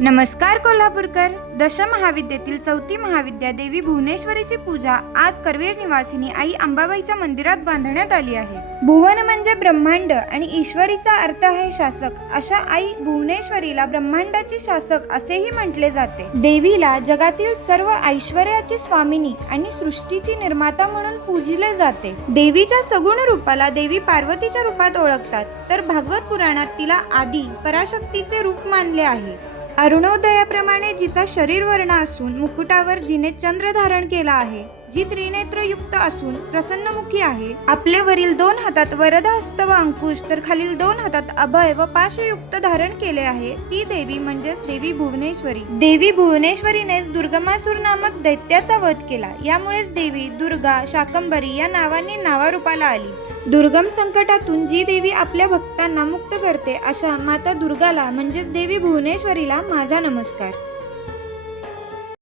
नमस्कार कोल्हापूरकर. दश महाविद्यातील चौथी महाविद्या देवी भुवनेश्वरीची पूजा आज करवीर निवासिनी आई अंबाबाईच्या मंदिरात बांधण्यात आली आहे. भुवन म्हणजे ब्रह्मांड आणि ईश्वरीचा अर्थ आहे शासक. अशा आई भुवनेश्वरीला ब्रह्मांडाची शासक असेही म्हटले जाते. देवीला जगातील सर्व ऐश्वर्याची स्वामिनी आणि सृष्टीची निर्माता म्हणून पूजिले जाते. देवीच्या सगुण रूपाला देवी पार्वतीच्या रूपात ओळखतात. तर भागवत पुराणात तिला आदी पराशक्तीचे रूप मानले आहे. अरुणोदयाप्रमाणे जिचा शरीर वर्ण असून मुकुटावर जिने चंद्र धारण केला आहे जी त्रिनेत्रयुक्त असून प्रसन्नमुखी आहे. आपले वरील दोन हातात वरदहस्त व अंकुश तर खालील दोन हातात अभय व पाशयुक्त धारण केले आहे. ती देवी म्हणजेच देवी भुवनेश्वरी. देवी भुवनेश्वरीनेच दुर्गमासूर नामक दैत्याचा वध केला. यामुळेच देवी दुर्गा शाकंबरी या नावांनी नावारूपाला आली. दुर्गम संकटातून जी देवी आपल्या भक्तांना मुक्त करते अशा माता दुर्गाला म्हणजेच देवी भुवनेश्वरीला माझा नमस्कार.